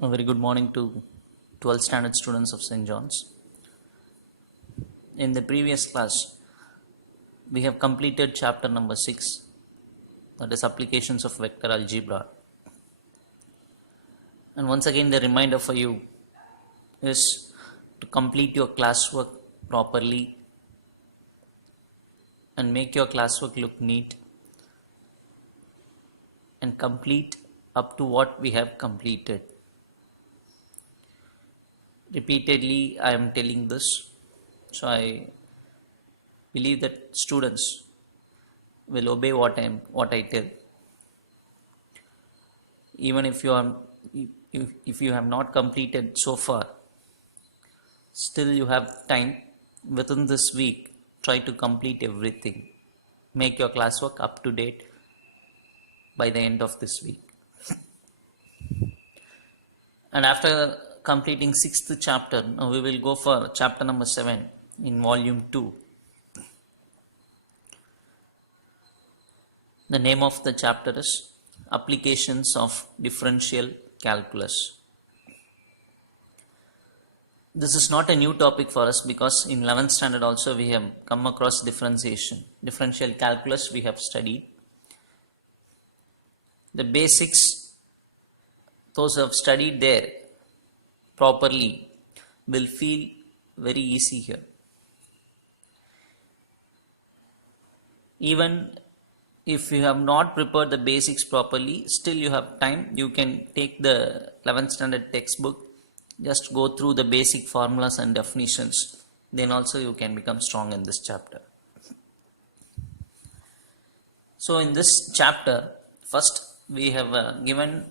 A very good morning to 12th standard students of St. John's. In the previous class, we have completed chapter number 6, that is applications of vector algebra. And once again, the reminder for you is to complete your classwork properly and make your classwork look neat and complete up to what we have completed. Repeatedly, I am telling this, so I believe that students will obey what I tell. Even if you have not completed so far, still you have time within this week. Try to complete everything. Make your classwork up to date by the end of this week. And after completing 6th chapter, now we will go for chapter number 7 in volume 2. The name of the chapter is Applications of Differential Calculus. This is not a new topic for us because in 11th standard also we have come across differentiation. Differential calculus we have studied. The basics, those who have studied there properly will feel very easy here. Even if you have not prepared the basics properly, still you have time. You can take the 11th standard textbook, just go through the basic formulas and definitions. Then also you can become strong in this chapter. So in this chapter, first we have given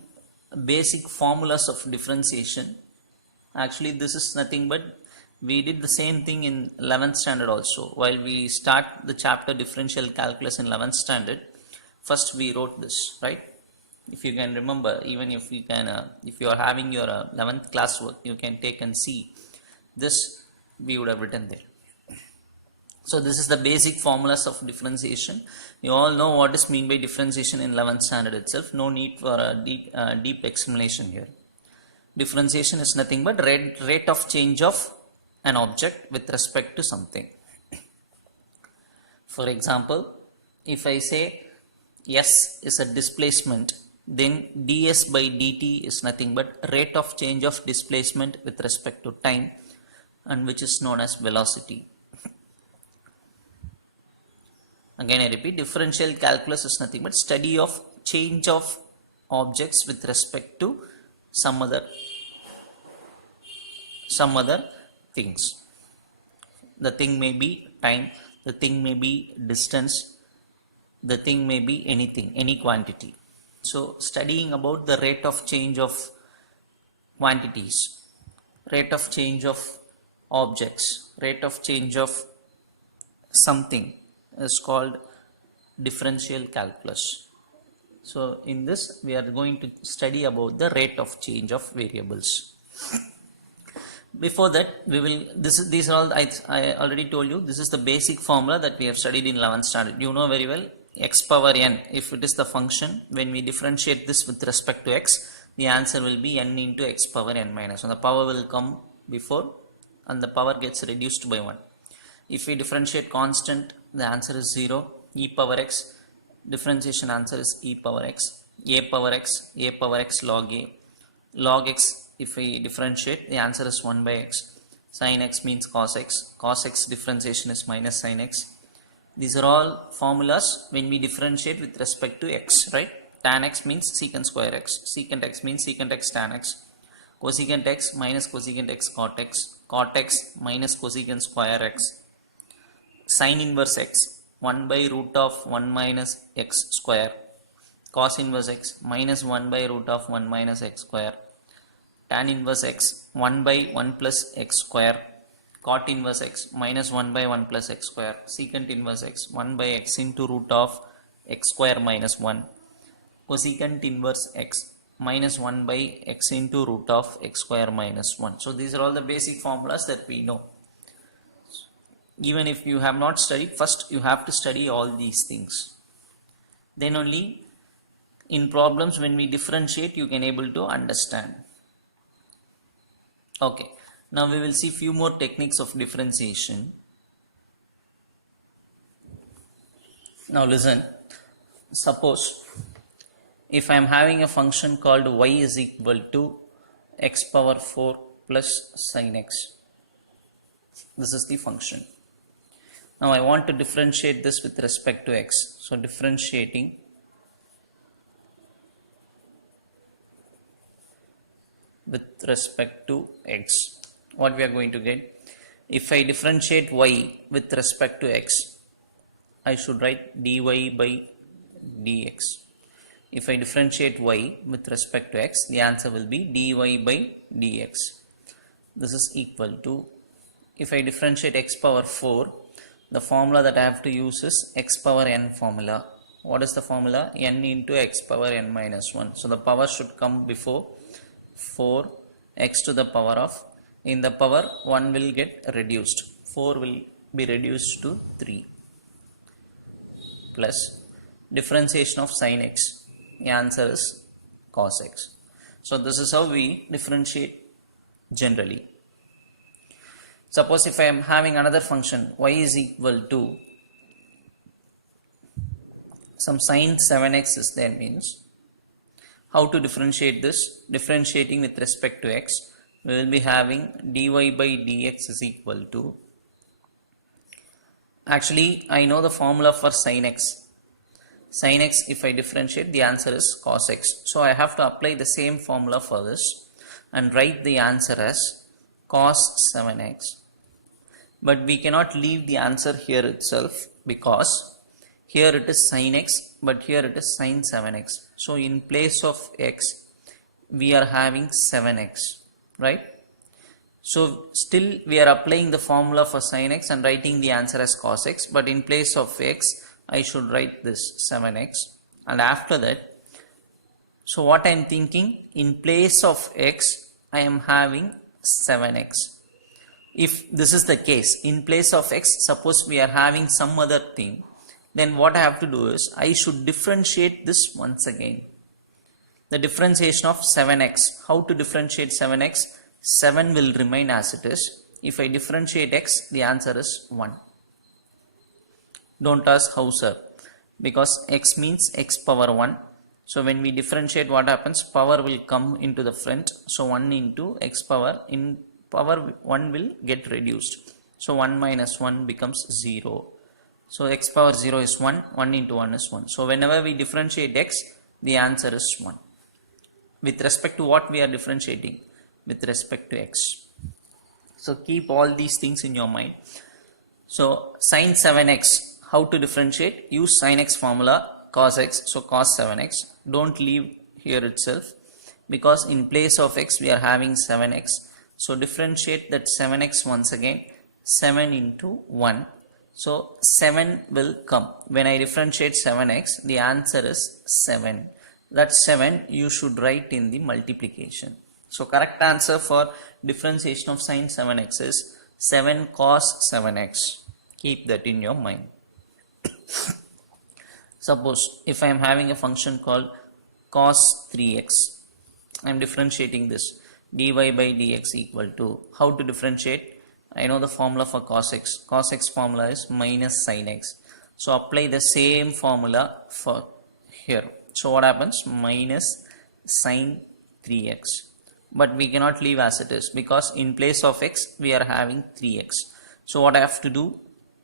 basic formulas of differentiation. Actually, this is nothing but we did the same thing in 11th standard also. While we start the chapter differential calculus in 11th standard, first we wrote this, right? If you can remember, even if you can, if you are having your 11th classwork, you can take and see this. We would have written there. So this is the basic formulas of differentiation. You all know what is meant by differentiation in 11th standard itself. No need for a deep explanation here. Differentiation is nothing but rate of change of an object with respect to something. For example, if I say S is a displacement, then ds by dt is nothing but rate of change of displacement with respect to time, and which is known as velocity. Again I repeat, differential calculus is nothing but study of change of objects with respect to some other things. The thing may be time, the thing may be distance, the thing may be anything, any quantity. So studying about the rate of change of quantities, rate of change of objects, rate of change of something is called differential calculus. So in this we are going to study about the rate of change of variables. Before that, we will, these are all, I already told you, this is the basic formula that we have studied in 11th standard. You know very well, x power n, if it is the function, when we differentiate this with respect to x, the answer will be n into x power n minus 1. The power will come before and the power gets reduced by 1. If we differentiate constant, the answer is 0. E power x, differentiation answer is e power x. A power x log a. Log x, if we differentiate, the answer is 1 by x. Sin x means cos x. Cos x differentiation is minus sin x. These are all formulas when we differentiate with respect to x, right? Tan x means secant square x. Secant x means secant x tan x. Cosecant x minus cosecant x cot x. Cot x minus cosecant square x. Sin inverse x, 1 by root of 1 minus x square. Cos inverse x minus 1 by root of 1 minus x square. Tan inverse x, 1 by 1 plus x square. Cot inverse x minus 1 by 1 plus x square. Secant inverse x, 1 by x into root of x square minus 1. Cosecant inverse x minus 1 by x into root of x square minus 1. So these are all the basic formulas that we know. Even if you have not studied, first you have to study all these things. Then only in problems when we differentiate you can able to understand. Okay, now we will see few more techniques of differentiation. Now listen, suppose if I am having a function called y is equal to x power 4 plus sin x. This is the function. Now I want to differentiate this with respect to x. So differentiating with respect to x. What we are going to get? If I differentiate y with respect to x, I should write dy by dx. If I differentiate y with respect to x, the answer will be dy by dx. This is equal to, if I differentiate x power 4, the formula that I have to use is x power n formula. What is the formula? N into x power n minus 1. So the power should come before 4, x to the power of, in the power 1 will get reduced. 4 will be reduced to 3 plus differentiation of sin x. The answer is cos x. So this is how we differentiate generally. Suppose if I am having another function y is equal to some sin 7x is there, means how to differentiate this? Differentiating with respect to x, we will be having dy by dx is equal to, actually I know the formula for sin x. Sin x, if I differentiate, the answer is cos x. So I have to apply the same formula for this and write the answer as cos 7x. But we cannot leave the answer here itself, because here it is sin x, but here it is sin 7x. So in place of x, we are having 7x, right? So still we are applying the formula for sin x and writing the answer as cos x, but in place of x, I should write this 7x. And after that, so what I am thinking, in place of x, I am having 7x. If this is the case, in place of x, suppose we are having some other thing, then what I have to do is, I should differentiate this once again. The differentiation of 7x. How to differentiate 7x? 7 will remain as it is. If I differentiate x, the answer is 1. Don't ask how, sir, because x means x power 1. So when we differentiate, what happens? Power will come into the front. So 1 into x power, in power 1 will get reduced. So 1 minus 1 becomes 0. So x power 0 is 1. 1 into 1 is 1. So whenever we differentiate x, the answer is 1. With respect to what we are differentiating? With respect to x. So keep all these things in your mind. So sin 7x, how to differentiate? Use sin x formula, cos x, so cos 7x. Don't leave here itself, because in place of x we are having 7x. So differentiate that 7x once again. 7 into 1. So 7 will come. When I differentiate 7x, the answer is 7. That 7 you should write in the multiplication. So correct answer for differentiation of sin 7x is 7 cos 7x. Keep that in your mind. Suppose if I am having a function called cos 3x, I am differentiating this, dy by dx equal to, how to differentiate? I know the formula for cos x. Cos x formula is minus sin x. So apply the same formula for here. So what happens? Minus sin 3x. But we cannot leave as it is, because in place of x we are having 3x. So what I have to do?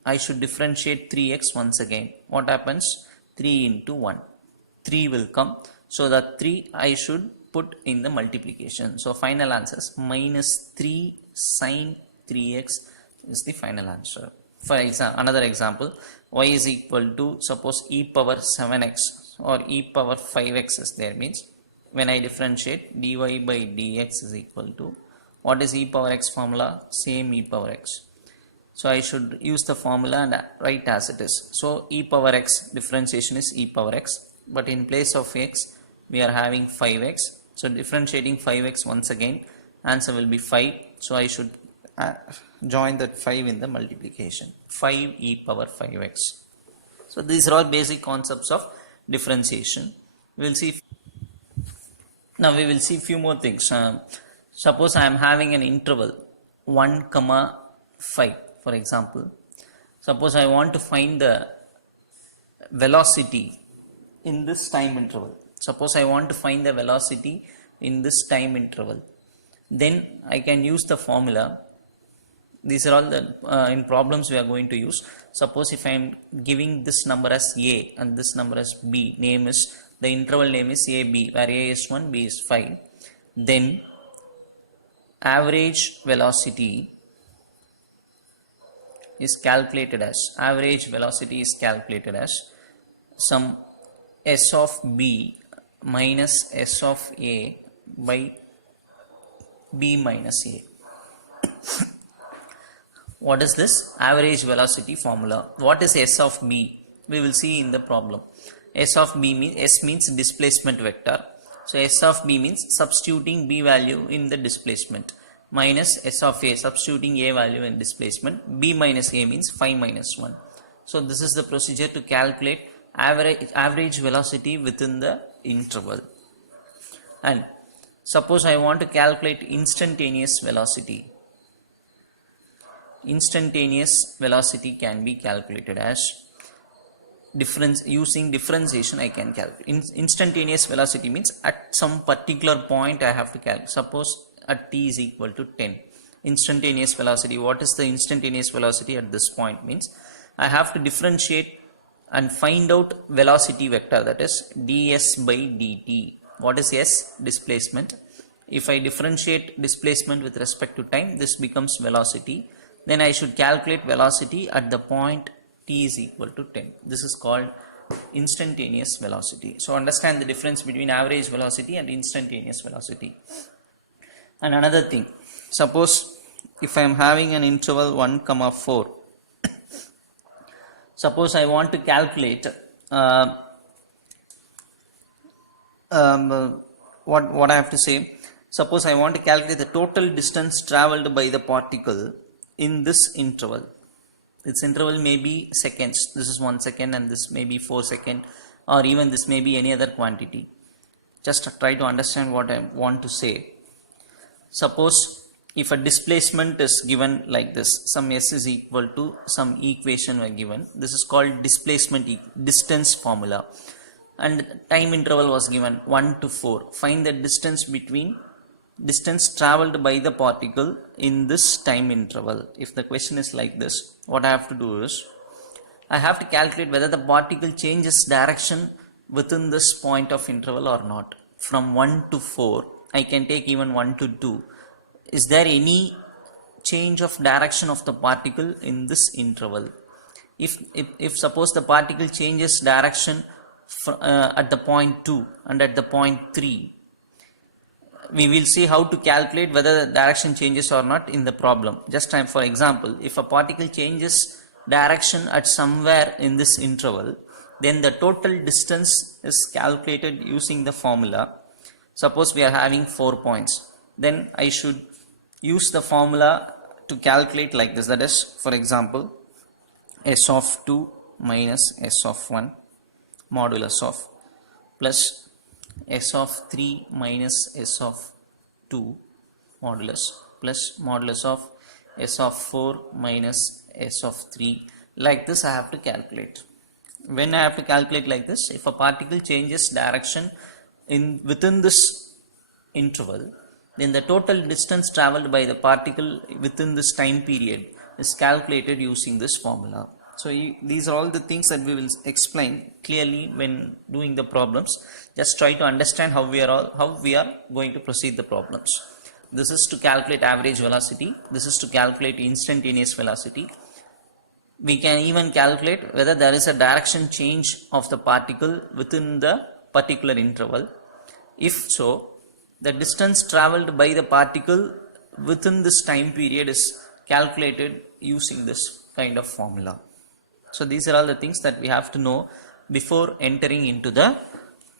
I should differentiate 3x once again. What happens? 3 into 1. 3 will come. So the 3 I should put in the multiplication. So final answer is minus 3 sin 3x is the final answer. For example, another example, y is equal to, suppose e power 7x or e power 5x is there, means when I differentiate, dy by dx is equal to, what is e power x formula? Same e power x. So I should use the formula and write as it is. So e power x differentiation is e power x, but in place of x we are having 5x. So differentiating 5x once again, answer will be 5. So I should join that 5 in the multiplication. 5 e power 5x. So these are all basic concepts of differentiation. We will see. Now we will see few more things. Suppose I am having an interval 1 comma 5, for example. Suppose I want to find the velocity in this time interval. Suppose I want to find the velocity in this time interval. Then I can use the formula. These are all the in problems we are going to use. Suppose if I am giving this number as a and this number as b, the interval name is ab, where a is 1, b is 5. Then average velocity is calculated as some s of b minus s of a by b minus a. What is this average velocity formula? What is s of b? We will see in the problem. S of b means displacement vector. So s of b means substituting b value in the displacement, minus s of a, substituting a value in displacement. B minus a means 5 minus 1. So this is the procedure to calculate average velocity within the interval. And suppose I want to calculate instantaneous velocity. Instantaneous velocity can be calculated as using differentiation. I can calculate. Instantaneous velocity means at some particular point I have to calculate. Suppose at t is equal to 10. Instantaneous velocity. What is the instantaneous velocity at this point? Means I have to differentiate and find out velocity vector, that is ds by dt. What is s? Displacement. If I differentiate displacement with respect to time, this becomes velocity. Then I should calculate velocity at the point t is equal to 10. This is called instantaneous velocity. So understand the difference between average velocity and instantaneous velocity. And another thing, suppose if I am having an interval 1 comma 4, suppose I want to calculate what I have to say. Suppose I want to calculate the total distance traveled by the particle in this interval. Its interval may be seconds. This is 1 second and this may be 4 seconds, or even this may be any other quantity. Just try to understand what I want to say. Suppose if a displacement is given like this, some s is equal to some equation were given. This is called displacement distance formula, and time interval was given 1 to 4. Find the distance traveled by the particle in this time interval. If the question is like this, what I have to do is I have to calculate whether the particle changes direction within this point of interval or not. From 1 to 4, I can take even 1 to 2. Is there any change of direction of the particle in this interval? If suppose the particle changes direction at the point 2 and at the point 3, we will see how to calculate whether the direction changes or not in the problem. Just for example, if a particle changes direction at somewhere in this interval, then the total distance is calculated using the formula. Suppose we are having 4 points, then I should use the formula to calculate like this. That is, for example, s of 2 minus s of 1 modulus of plus s of 3 minus s of 2 modulus plus modulus of s of 4 minus s of 3. Like this I have to calculate. When I have to calculate like this, if a particle changes direction within this interval, then the total distance traveled by the particle within this time period is calculated using this formula. So these are all the things that we will explain clearly when doing the problems. Just try to understand how we are going to proceed the problems. This is to calculate average velocity. This is to calculate instantaneous velocity. We can even calculate whether there is a direction change of the particle within the particular interval. If so, the distance traveled by the particle within this time period is calculated using this kind of formula. So these are all the things that we have to know before entering into the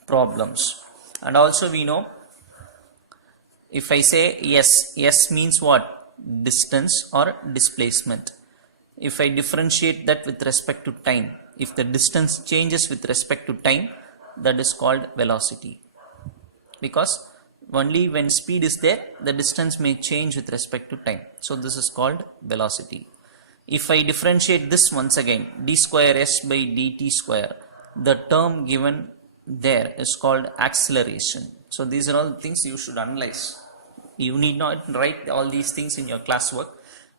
problems. And also we know, if I say S means what? Distance or displacement. If I differentiate that with respect to time, if the distance changes with respect to time, that is called velocity. Because Only when speed is there, the distance may change with respect to time. So this is called velocity. If I differentiate this once again, d square s by dt square, the term given there is called acceleration. So these are all things you should analyze. You need not write all these things in your classwork,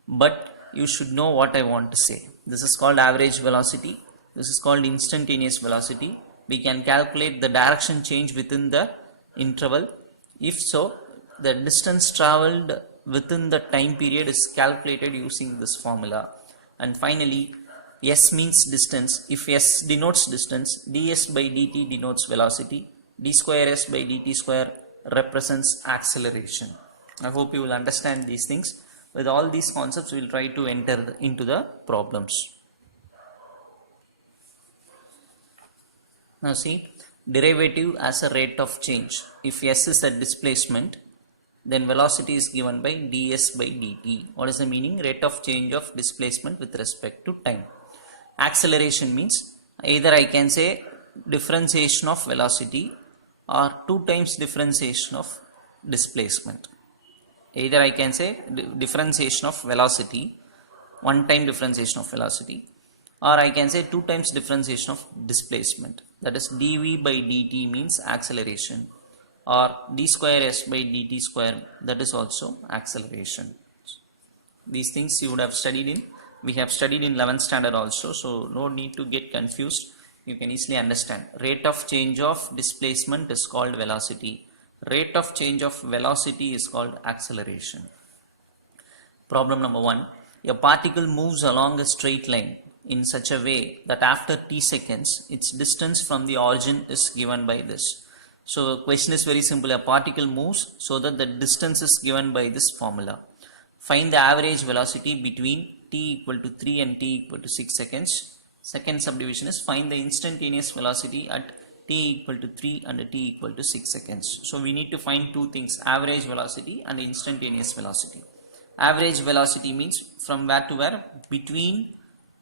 but you should know what I want to say. This is called average velocity. This is called instantaneous velocity. We can calculate the direction change within the interval. If so, the distance traveled within the time period is calculated using this formula. And finally, s means distance. If s denotes distance, ds by dt denotes velocity, d square s by dt square represents acceleration. I hope you will understand these things. With all these concepts, we will try to enter into the problems. Now see, derivative as a rate of change. If s is a displacement, then velocity is given by ds by dt. What is the meaning? Rate of change of displacement with respect to time. Acceleration means either I can say differentiation of velocity or 2 times differentiation of displacement. Either I can say differentiation of velocity, 1 time differentiation of velocity, or I can say 2 times differentiation of displacement. That is dv by dt means acceleration, or d square s by dt square, that is also acceleration. These things you would have studied in, we have studied in 11th standard also, so no need to get confused. You can easily understand. Rate of change of displacement is called velocity. Rate of change of velocity is called acceleration. Problem number 1. A particle moves along a straight line in such a way that after t seconds, its distance from the origin is given by this. So the question is very simple. A particle moves so that the distance is given by this formula. Find the average velocity between t equal to 3 and t equal to 6 seconds. Second subdivision is find the instantaneous velocity at t equal to 3 and t equal to 6 seconds. So we need to find two things, average velocity and instantaneous velocity. Average velocity means from where to where? Between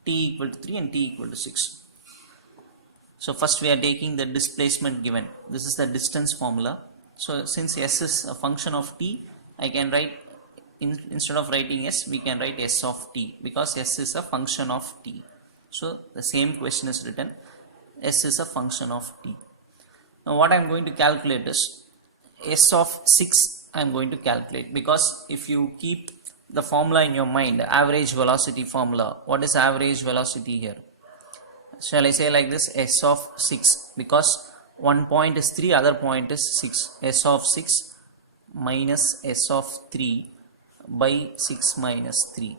t equal to 3 and t equal to 6. So first we are taking the displacement given. This is the distance formula. So since s is a function of t, I can write, instead of writing s, we can write s of t, because s is a function of t. So the same question is written, s is a function of t. Now what I am going to calculate is s of 6 I am going to calculate, because if you keep the formula in your mind, average velocity formula, what is average velocity here? Shall I say like this, s of 6, because one point is 3, other point is 6. S of 6 minus s of 3 by 6 minus 3.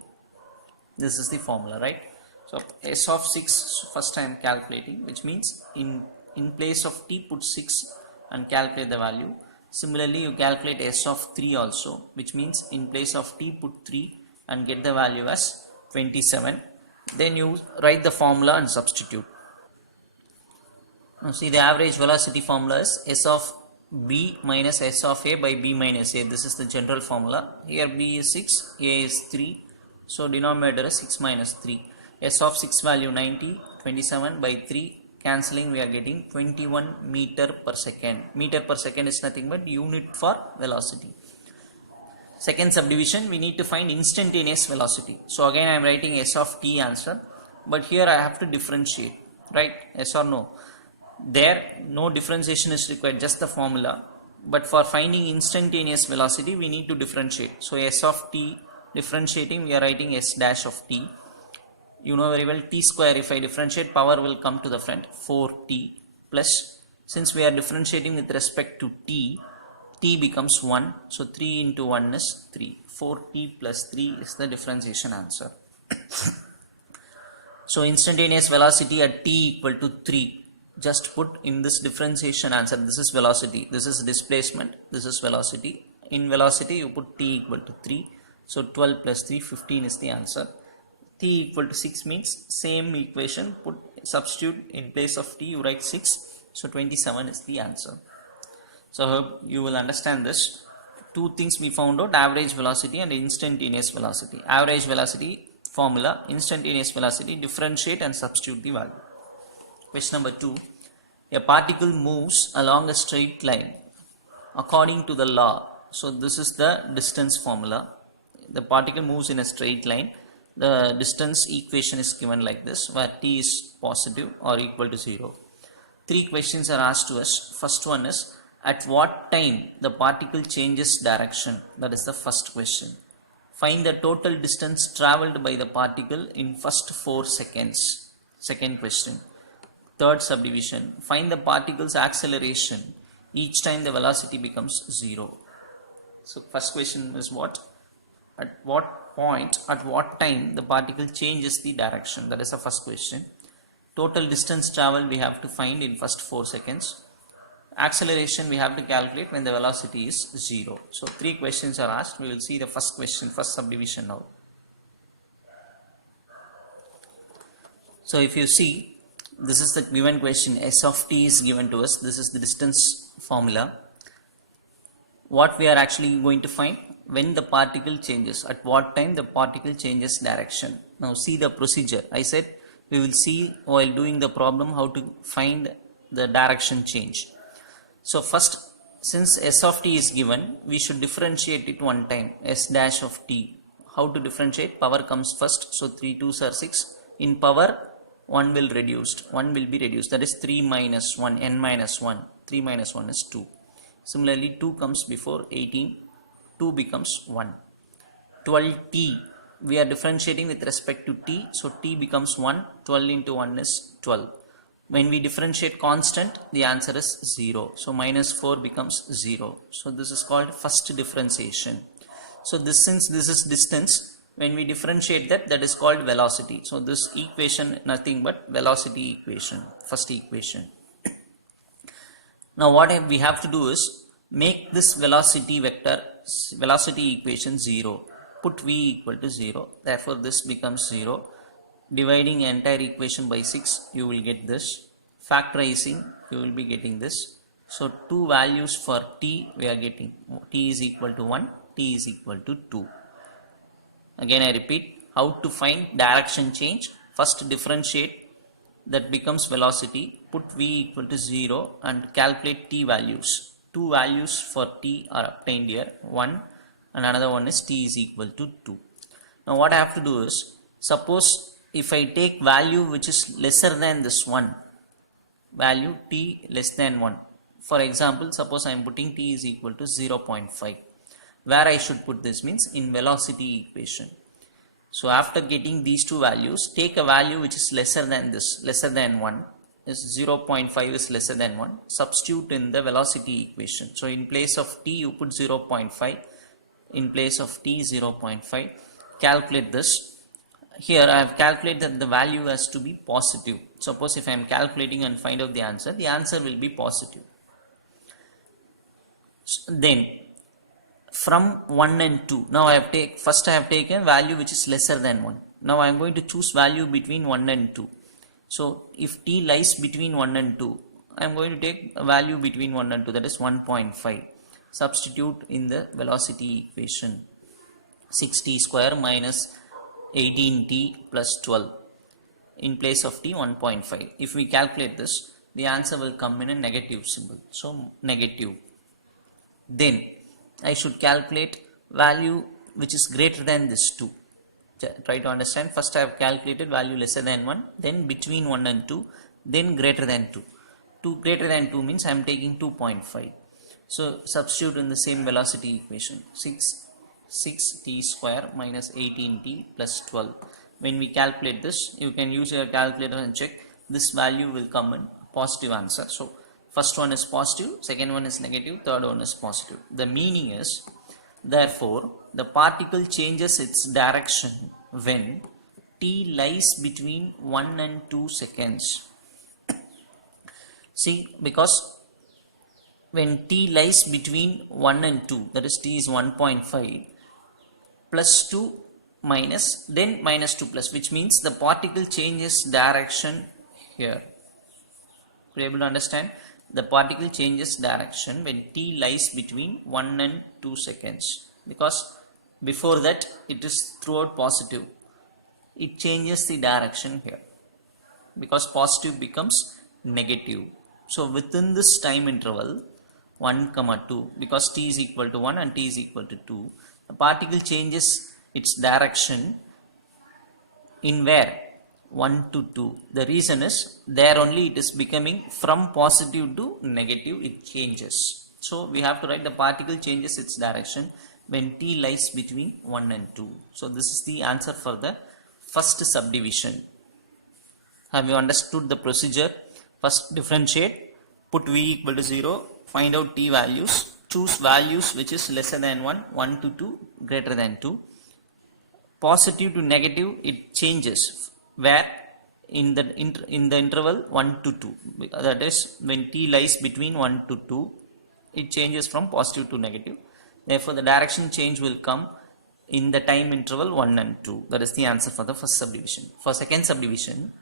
This is the formula, right? So s of 6 first I am calculating, which means in place of t put 6 and calculate the value. Similarly you calculate s of 3 also, which means in place of t put 3 and get the value as 27. Then you write the formula and substitute. Now see, the average velocity formula is s of b minus s of a by b minus a. This is the general formula. Here b is 6, a is 3. So denominator is 6 minus 3. S of 6 value 90, 27 by 3. Cancelling, we are getting 21 meter per second. Meter per second is nothing but unit for velocity. Second subdivision, we need to find instantaneous velocity. So again I am writing s of t answer, but here I have to differentiate, right? Yes or no? There no differentiation is required, just the formula. But for finding instantaneous velocity we need to differentiate. So s of t, differentiating, we are writing s dash of t. You know very well, t square, if I differentiate, power will come to the front, 4t plus, since we are differentiating with respect to t, t becomes 1, so 3 into 1 is 3. 4t plus 3 is the differentiation answer. So instantaneous velocity at t equal to 3, just put in this differentiation answer. This is velocity, this is displacement, this is velocity. In velocity you put t equal to 3, so 12 plus 3, 15 is the answer. T equal to 6 means same equation, put substitute in place of t, you write 6, so 27 is the answer. So I hope you will understand this. Two things we found out, average velocity and instantaneous velocity. Average velocity formula, instantaneous velocity, differentiate and substitute the value. Question number 2. A particle moves along a straight line according to the law. So this is the distance formula. The particle moves in a straight line. The distance equation is given like this, where t is positive or equal to 0. Three questions are asked to us. First one is, at what time the particle changes direction? That is the first question. Find the total distance traveled by the particle in first 4 seconds. Second question. Third subdivision. Find the particle's acceleration each time the velocity becomes 0. So first question is what? At what point, at what time the particle changes the direction? That is the first question. Total distance traveled we have to find in first 4 seconds. Acceleration we have to calculate when the velocity is 0. So three questions are asked. We will see the first question, first subdivision now. So if you see, this is the given question. S of t is given to us. This is the distance formula. What we are actually going to find? When the particle changes. At what time the particle changes direction. Now see the procedure. I said we will see while doing the problem how to find the direction change. So first, since s of t is given, we should differentiate it one time. S dash of t. How to differentiate? Power comes first. So 3 2s are 6. In power, 1 will reduced. 1 will be reduced. That is 3 minus 1. N minus 1. 3 minus 1 is 2. Similarly, 2 comes before 18. 2 becomes 1. 12t. We are differentiating with respect to t. So t becomes 1. 12 into 1 is 12. When we differentiate constant, the answer is 0. So minus 4 becomes 0. So this is called first differentiation. So this, since this is distance, when we differentiate that, that is called velocity. So this equation nothing but velocity equation, first equation. Now what we have to do is make this velocity vector, velocity equation 0. Put v equal to 0. Therefore this becomes 0. Dividing entire equation by 6, you will get this. Factorizing, you will be getting this. So two values for t we are getting. T is equal to 1, t is equal to 2. Again I repeat, how to find direction change. First differentiate, that becomes velocity. Put v equal to 0 and calculate t values. Two values for t are obtained here. One and another one is t is equal to 2. Now what I have to do is, suppose if I take value which is lesser than this one, value t less than 1. For example, suppose I am putting t is equal to 0.5. Where I should put this means in velocity equation. So after getting these two values, take a value which is lesser than this, lesser than 1. Is 0.5 is lesser than 1. Substitute in the velocity equation. So in place of t you put 0.5. In place of t 0.5. Calculate this. Here I have calculated that the value has to be positive. Suppose if I am calculating and find out the answer will be positive. Then from 1 and 2, now I have first I have taken value which is lesser than 1. Now I am going to choose value between 1 and 2. So if t lies between 1 and 2, I am going to take a value between 1 and 2, that is 1.5. Substitute in the velocity equation. 6t square minus 18t plus 12. In place of t 1.5. If we calculate this, the answer will come in a negative symbol. So negative. Then I should calculate value which is greater than this 2. Try to understand. First I have calculated value lesser than 1, then between 1 and 2, then greater than 2. 2 greater than 2 means I am taking 2.5. So substitute in the same velocity equation. 6t square minus 18t plus 12. When we calculate this, you can use your calculator and check. This value will come in positive answer. So first one is positive, second one is negative, third one is positive. The meaning is, therefore, the particle changes its direction when t lies between 1 and 2 seconds. See, because when t lies between 1 and 2, that is t is 1.5, plus 2 minus, then minus 2 plus, which means the particle changes direction here. Are you able to understand? The particle changes direction when t lies between 1 and 2 seconds. Because before that it is throughout positive. It changes the direction here. Because positive becomes negative. So within this time interval, 1 comma 2, because t is equal to 1 and t is equal to 2. The particle changes its direction in where? 1 to 2. The reason is there only it is becoming from positive to negative, it changes. So we have to write the particle changes its direction when t lies between 1 and 2. So this is the answer for the first subdivision. Have you understood the procedure? First differentiate, put v equal to 0, find out t values, choose values which is lesser than 1, 1 to 2, greater than 2. Positive to negative, it changes where in the interval 1 to 2, that is when t lies between 1 to 2, it changes from positive to negative. Therefore the direction change will come in the time interval 1 and 2. That is the answer for the first subdivision. For second subdivision,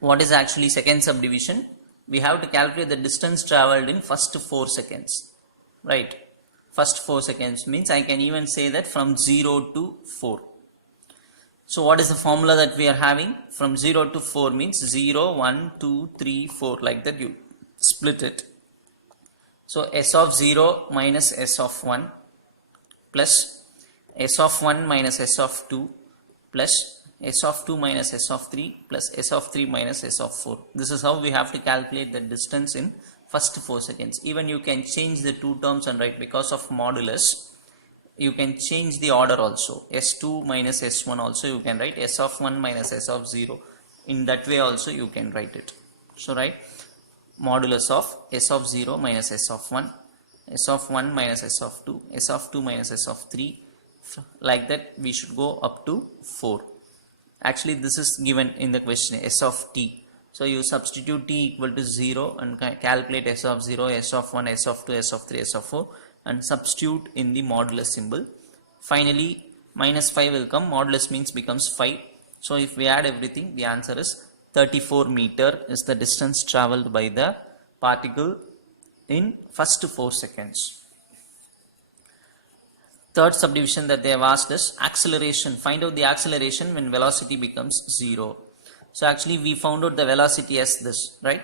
what is actually second subdivision? We have to calculate the distance traveled in first 4 seconds, right? First 4 seconds means I can even say that from 0 to 4. So what is the formula that we are having? From 0 to 4 means 0, 1, 2, 3, 4, like that you split it. So s of 0 minus s of 1 plus s of 1 minus s of 2 plus s of 2 minus s of 3 plus s of 3 minus s of 4. This is how we have to calculate the distance in first 4 seconds. Even you can change the two terms and write, because of modulus, you can change the order also. S2 minus S1 also you can write, S of 1 minus S of 0. In that way also you can write it. So write modulus of S of 0 minus S of 1, S of 1 minus S of 2, S of 2 minus S of 3. Like that we should go up to 4. Actually this is given in the question, S of t. So you substitute t equal to 0 and calculate S of 0, S of 1, S of 2, S of 3, S of 4, and substitute in the modulus symbol. Finally minus 5 will come, modulus means becomes 5. So if we add everything, the answer is 34 meter is the distance traveled by the particle in first 4 seconds. Third subdivision that they have asked is acceleration. Find out the acceleration when velocity becomes 0. So actually we found out the velocity as this, right?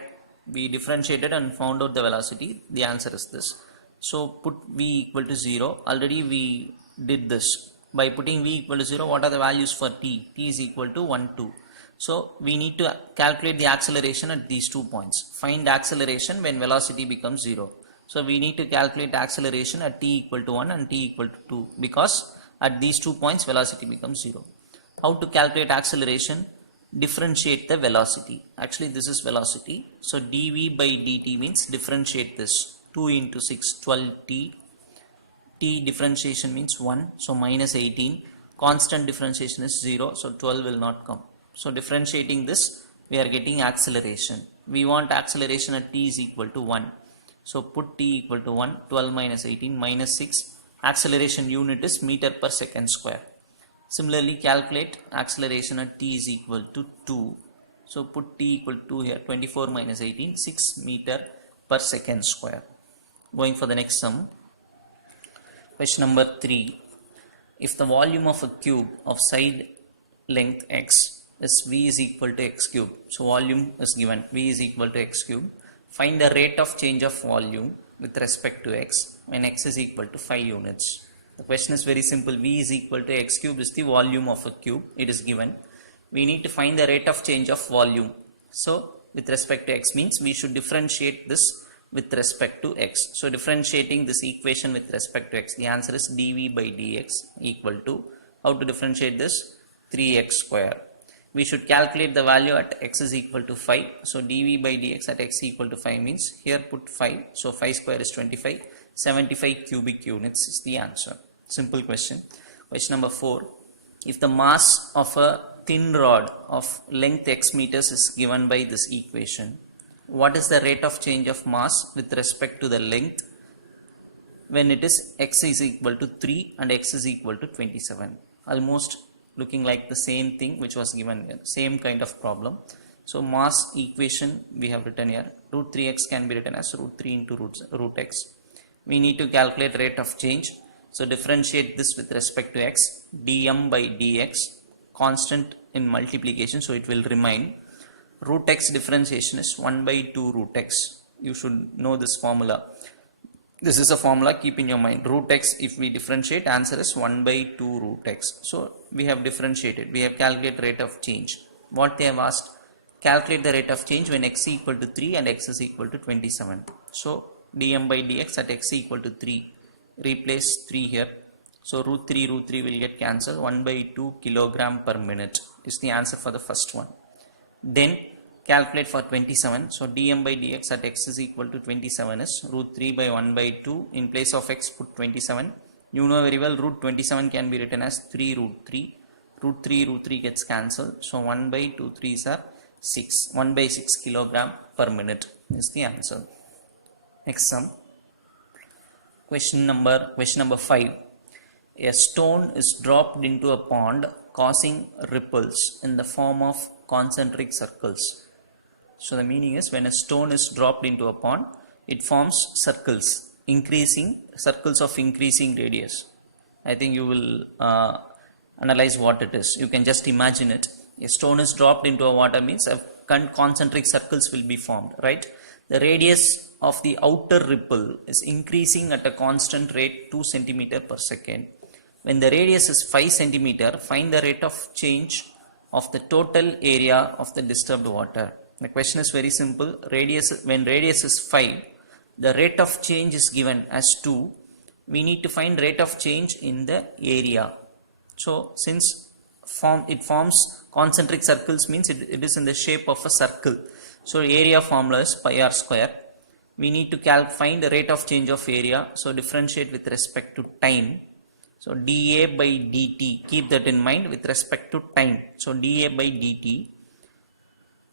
We differentiated and found out the velocity. The answer is this. So put v equal to 0. Already we did this. By putting v equal to 0, what are the values for t? T is equal to 1, 2. So we need to calculate the acceleration at these 2 points. Find acceleration when velocity becomes 0. So we need to calculate acceleration at t equal to 1 and t equal to 2, because at these 2 points velocity becomes 0. How to calculate acceleration? Differentiate the velocity. Actually this is velocity. So dv by dt means differentiate this. 2 into 6, 12t. T differentiation means 1, so minus 18. Constant differentiation is 0, so 12 will not come. So differentiating this, we are getting acceleration. We want acceleration at t is equal to 1. So put t equal to 1, 12 minus 18 minus 6. Acceleration unit is meter per second square. Similarly calculate acceleration at t is equal to 2. So put t equal to 2 here, 24 minus 18, 6 meter per second square. Going for the next sum. Question number 3. If the volume of a cube of side length x is v is equal to x cube. So volume is given, v is equal to x cube. Find the rate of change of volume with respect to x when x is equal to 5 units. The question is very simple. V is equal to x cube is the volume of a cube. It is given. We need to find the rate of change of volume. So with respect to x means we should differentiate this with respect to x. So differentiating this equation with respect to x, the answer is dv by dx equal to, how to differentiate this? 3x square. We should calculate the value at x is equal to 5. So dv by dx at x equal to 5 means here put 5. So 5 square is 25. 75 cubic units is the answer. Simple question. Question number 4. If the mass of a thin rod of length x meters is given by this equation, what is the rate of change of mass with respect to the length when it is x is equal to 3 and x is equal to 27? Almost looking like the same thing which was given here, same kind of problem. So mass equation we have written here, root 3x can be written as root 3 into root x. We need to calculate rate of change. So differentiate this with respect to x, dm by dx, constant in multiplication, so it will remain. Root x differentiation is 1 by 2 root x. you should know this formula. This is a formula, keep in your mind. Root x, if we differentiate, answer is 1 by 2 root x. So we have differentiated, we have calculated rate of change. What they have asked, calculate the rate of change when x is equal to 3 and x is equal to 27. So dm by dx at x is equal to 3, replace 3 here. So root 3 will get cancelled. 1 by 2 kilogram per minute is the answer for the first one. Then calculate for 27. So dm by dx at x is equal to 27 is root 3 by 1 by 2. In place of x, put 27. You know very well root 27 can be written as 3 root 3. Root 3 gets cancelled. So 1 by 2 3s are 6. 1 by 6 kilogram per minute is the answer. Next sum. Question number 5. A stone is dropped into a pond, causing ripples in the form of concentric circles. So the meaning is, when a stone is dropped into a pond, it forms circles, circles of increasing radius. I think you will analyze what it is. You can just imagine it. A stone is dropped into a water means concentric circles will be formed, right? The radius of the outer ripple is increasing at a constant rate 2 cm per second. When the radius is 5 cm, find the rate of change of the total area of the disturbed water. The question is very simple. When radius is 5, the rate of change is given as 2. We need to find rate of change in the area. So since it forms concentric circles, means it is in the shape of a circle. So area formula is pi r square. We need to find the rate of change of area. So differentiate with respect to time. So dA by dt, keep that in mind with respect to time. So dA by dt,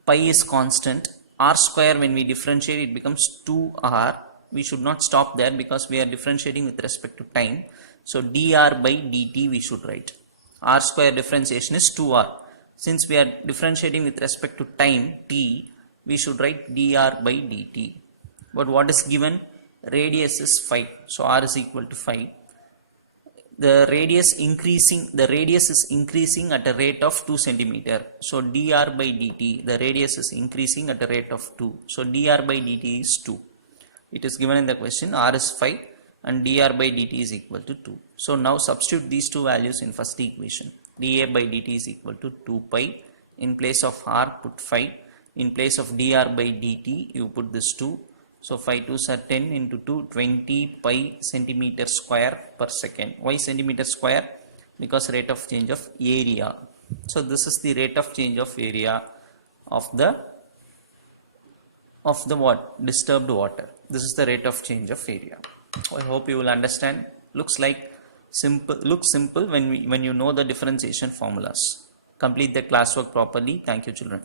pi is constant, r square when we differentiate it becomes 2r. We should not stop there because we are differentiating with respect to time. So dr by dt we should write. R square differentiation is 2r. Since we are differentiating with respect to time t, we should write dr by dt. But what is given? Radius is 5. So r is equal to 5. The radius is increasing at a rate of 2 cm. So dr by dt, the radius is increasing at a rate of 2. So dr by dt is 2. It is given in the question. R is 5 and dr by dt is equal to 2. So now substitute these two values in first equation. dA by dt is equal to 2 pi. In place of r, put 5. In place of dr by dt, you put this 2. So 5 2s are 10 into 2, 20 pi centimeter square per second. Why centimeter square? Because rate of change of area. So this is the rate of change of area of the what? Disturbed water. This is the rate of change of area. I hope you will understand. Looks simple when you know the differentiation formulas. Complete the classwork properly. Thank you, children.